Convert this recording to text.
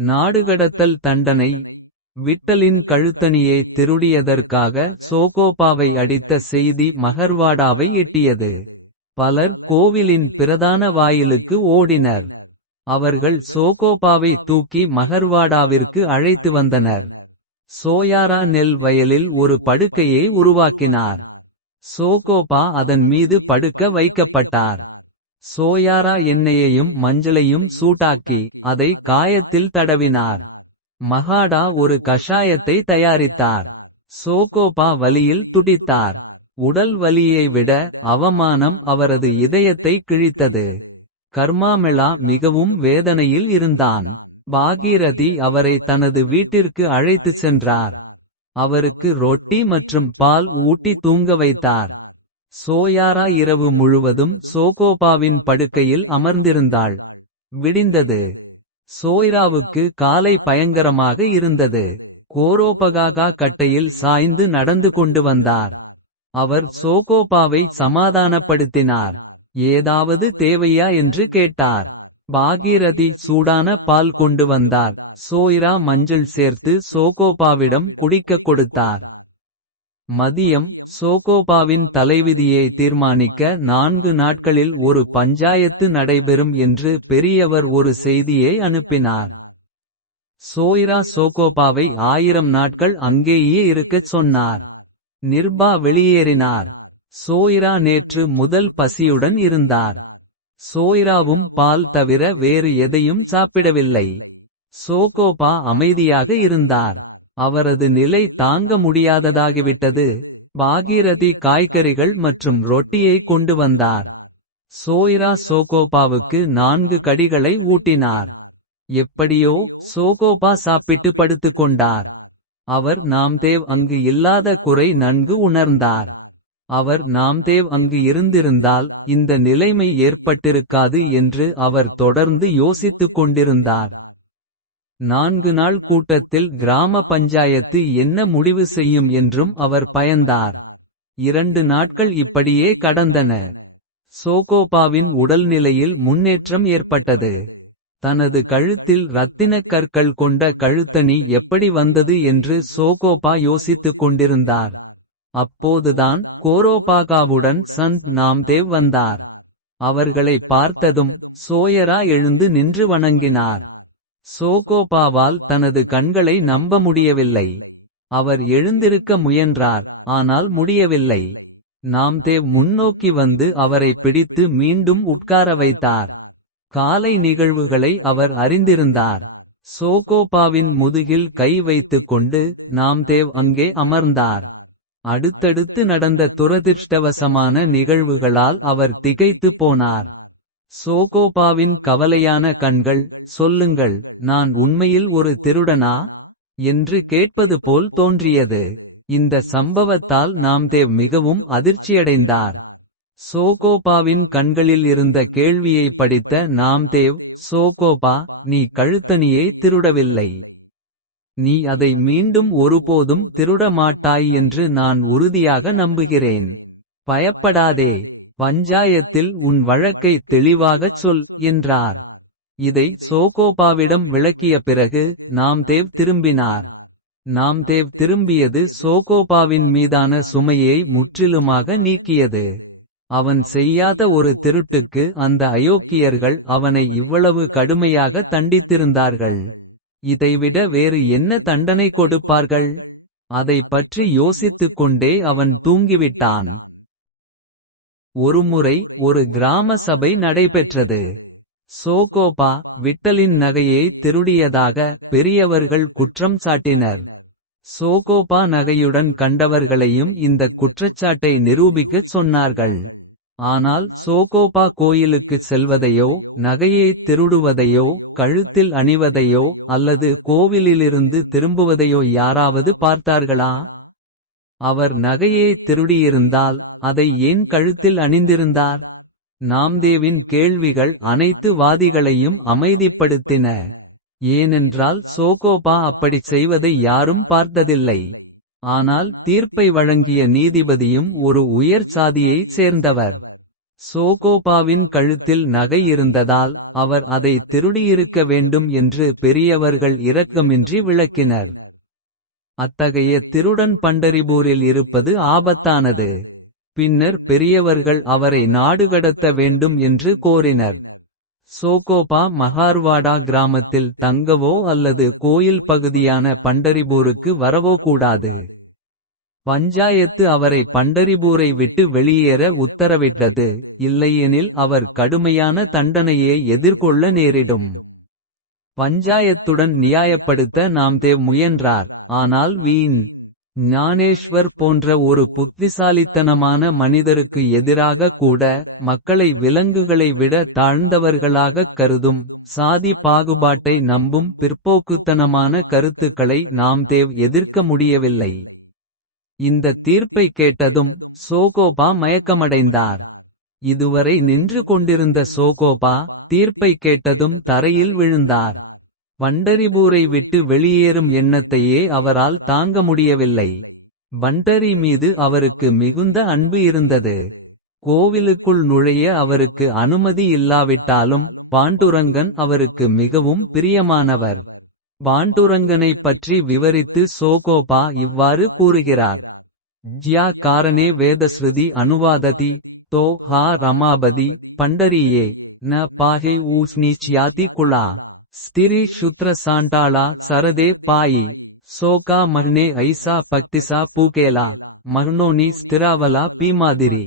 நாடுகடத்தல் தண்டனை விட்டலின் கழுத்தணியை திருடியதற்காக சோகோபாவை அடித்த செய்தி மகர்வாடாவை எட்டியது. பலர் கோவிலின் பிரதான வாயிலுக்கு ஓடினர். அவர்கள் சோகோபாவை தூக்கி மகர்வாடாவிற்கு அழைத்து வந்தனர். சோயாரா நெல் வயலில் ஒரு படுக்கையை உருவாக்கினார். சோகோபா அதன் மீது படுக்க வைக்கப்பட்டார். சோயாரா எண்ணெயையும் மஞ்சளையும் சூட்டாக்கி அதை காயத்தில் தடவினார். மகாடா ஒரு கஷாயத்தை தயாரித்தார். சோகோபா வலியில் துடித்தார். உடல் வலியை விட அவமானம் அவரது இதயத்தை கிழித்தது. கர்மாமெளா மிகவும் வேதனையில் இருந்தான். பாகீரதி அவரை தனது வீட்டிற்கு அழைத்துச் சென்றார். அவருக்கு ரொட்டி மற்றும் பால் ஊட்டி தூங்க வைத்தார். சோயாரா இரவு முழுவதும் சோகோபாவின் படுக்கையில் அமர்ந்திருந்தாள். விடிந்தது. சோய்ராவுக்கு காலை பயங்கரமாக இருந்தது. கோரோபகாகா கட்டையில் சாய்ந்து நடந்து கொண்டு வந்தார். அவர் சோகோபாவை சமாதானப்படுத்தினார். ஏதாவது தேவையா என்று கேட்டார். பாகீரதி சூடான பால் கொண்டு வந்தார். சோய்ரா மஞ்சள் சேர்த்து சோகோபாவிடம் குடிக்கக் கொடுத்தார். மதியம் சோகோபாவின் தலைவிதியை தீர்மானிக்க நான்கு நாட்களில் ஒரு பஞ்சாயத்து நடைபெறும் என்று பெரியவர் ஒரு செய்தியை அனுப்பினார். சோயிரா சோகோபாவை ஆயிரம் நாட்கள் அங்கேயே இருக்கச் சொன்னார். நிர்பா வெளியேறினார். சோயிரா நேற்று முதல் பசியுடன் இருந்தார். சோயிராவும் பால் தவிர வேறு எதையும் சாப்பிடவில்லை. சோகோபா அமைதியாக இருந்தார். அவரது நிலை தாங்க முடியாததாகிவிட்டது. பாகீரதி காய்கறிகள் மற்றும் ரொட்டியை கொண்டு வந்தார். சோய்ரா சோகோபாவுக்கு நான்கு கடிகளை ஊட்டினார். எப்படியோ சோகோபா சாப்பிட்டு படுத்துக்கொண்டார். அவர் நாம்தேவ் அங்கு இல்லாத குறை நன்கு உணர்ந்தார். அவர் நாம்தேவ் அங்கு இருந்திருந்தால் இந்த நிலைமை ஏற்பட்டிருக்காது என்று அவர் தொடர்ந்து யோசித்துக் கொண்டிருந்தார். நான்கு நாள் கூட்டத்தில் கிராம பஞ்சாயத்து என்ன முடிவு செய்யும் என்றும் அவர் பயந்தார். இரண்டு நாட்கள் இப்படியே கடந்தன. சோகோபாவின் உடல்நிலையில் முன்னேற்றம் ஏற்பட்டது. தனது கழுத்தில் இரத்தினக் கற்கள் கொண்ட கழுத்தணி எப்படி வந்தது என்று சோகோபா யோசித்துக் கொண்டிருந்தார். அப்போதுதான் கோரோபாகாவுடன் சந்த் நாம்தேவ் வந்தார். அவர்களை பார்த்ததும் சோயரா எழுந்து நின்று வணங்கினார். சோகோபாவால் தனது கண்களை நம்ப முடியவில்லை. அவர் எழுந்திருக்க முயன்றார் ஆனால் முடியவில்லை. நாம்தேவ் முன்னோக்கி வந்து அவரை பிடித்து மீண்டும் உட்கார வைத்தார். காலை நிகழ்வுகளை அவர் அறிந்திருந்தார். சோகோபாவின் முதுகில் கை வைத்துக் கொண்டு நாம்தேவ் அங்கே அமர்ந்தார். அடுத்தடுத்து நடந்த துரதிர்ஷ்டவசமான நிகழ்வுகளால் அவர் திகைத்து போனார். சோகோபாவின் கவலையான கண்கள் சொல்லுங்கள் நான் உண்மையில் ஒரு திருடனா. என்று கேட்பது போல் தோன்றியது. இந்த சம்பவத்தால் நாம்தேவ் மிகவும் அதிர்ச்சியடைந்தார். சோகோபாவின் கண்களில் இருந்த கேள்வியை படித்த நாம்தேவ் சோகோபா நீ கழுத்தணியை திருடவில்லை. நீ அதை மீண்டும் ஒருபோதும் திருட மாட்டாய் என்று நான் உறுதியாக நம்புகிறேன். பயப்படாதே பஞ்சாயத்தில் உன் வழக்கை தெளிவாகச் சொல் என்றார். இதை சோகோபாவிடம் விளக்கிய பிறகு நாம்தேவ் திரும்பினார். நாம்தேவ் திரும்பியது சோகோபாவின் மீதான சுமையை முற்றிலுமாக நீக்கியது. அவன் செய்யாத ஒரு திருட்டுக்கு அந்த அயோக்கியர்கள் அவனை இவ்வளவு கடுமையாக தண்டித்திருந்தார்கள். இதைவிட வேறு என்ன தண்டனை கொடுப்பார்கள். அதை பற்றி யோசித்துக் கொண்டே அவன் தூங்கிவிட்டான். ஒருமுறை ஒரு கிராம சபை நடைபெற்றது. சோகோபா விட்டலின் நகையை திருடியதாக பெரியவர்கள் குற்றம் சாட்டினர். சோகோபா நகையுடன் கண்டவர்களையும் இந்த குற்றச்சாட்டை நிரூபிக்கச் சொன்னார்கள். ஆனால் சோகோபா கோயிலுக்குச் செல்வதையோ நகையைத் திருடுவதையோ கழுத்தில் அணிவதையோ அல்லது கோவிலிலிருந்து திரும்புவதையோ யாராவது பார்த்தார்களா. அவர் நகையைத் திருடியிருந்தால் அதை ஏன் கழுத்தில் அணிந்திருந்தார். நாம்தேவின் கேள்விகள் அனைத்து வாதிகளையும் அமைதிப்படுத்தின. ஏனென்றால் சோகோபா அப்படிச் செய்வதை யாரும் பார்த்ததில்லை. ஆனால் தீர்ப்பை வழங்கிய நீதிபதியும் ஒரு உயர் சாதியைச் சேர்ந்தவர். சோகோபாவின் கழுத்தில் நகை இருந்ததால் அவர் அதை திருடியிருக்க வேண்டும் என்று பெரியவர்கள் இரக்கமின்றி விளக்கினர். அத்தகைய திருடன் பண்டரிபூரில் இருப்பது ஆபத்தானது. பின்னர் பெரியவர்கள் அவரை நாடுகடத்த வேண்டும் என்று கோரினர். சோகோபா மகார்வாடா கிராமத்தில் தங்கவோ அல்லது கோயில் பகுதியான பண்டரிபூருக்கு வரவோ கூடாது. பஞ்சாயத்து அவரை பண்டரிபூரை விட்டு வெளியேற உத்தரவிட்டது. இல்லையெனில் அவர் கடுமையான தண்டனையை எதிர்கொள்ள நேரிடும். பஞ்சாயத்துடன் நியாயப்படுத்த நாம்தேவ் முயன்றார். ஆனால் வீண். ஞானேஷ்வர் போன்ற ஒரு புத்திசாலித்தனமான மனிதருக்கு எதிராக கூட. மக்களை விலங்குகளை விட தாழ்ந்தவர்களாகக் கருதும். சாதி பாகுபாட்டை நம்பும் பிற்போக்குத்தனமான கருத்துக்களை நாம் தேவ் எதிர்க்க முடியவில்லை. இந்த தீர்ப்பை கேட்டதும் சோகோபா மயக்கமடைந்தார். இதுவரை நின்று கொண்டிருந்த சோகோபா தீர்ப்பை கேட்டதும் தரையில் விழுந்தார். பண்டரிபூரை விட்டு வெளியேறும் எண்ணத்தையே அவரால் தாங்க முடியவில்லை. பண்டரி மீது அவருக்கு மிகுந்த அன்பு இருந்தது. கோவிலுக்குள் நுழைய அவருக்கு அனுமதி இல்லாவிட்டாலும். பாண்டுரங்கன் அவருக்கு மிகவும் பிரியமானவர். பாண்டுரங்கனைப் பற்றி விவரித்து சோகோபா இவ்வாறு கூறுகிறார். ஜ்யா காரனே வேதஸ்ருதி அனுவாததி தோ ஹா ரமாபதி பண்டரியே ந பாகை ஊஸ்னீச்யாதி குலா. ಸ್ತಿರಿ ಶುತ್ರ ಸಾಂಟಾಳ ಸರದೆ ಪಾಯಿ ಸೋಕಾ ಮರ್ಣೆ ಐಸಾ ಪಕ್ತಿಸಾ ಪೂಕೇಲ ಮರ್ಣೋನಿ ಸ್ಥಿರಾವಲ ಪೀಮಾದಿರಿ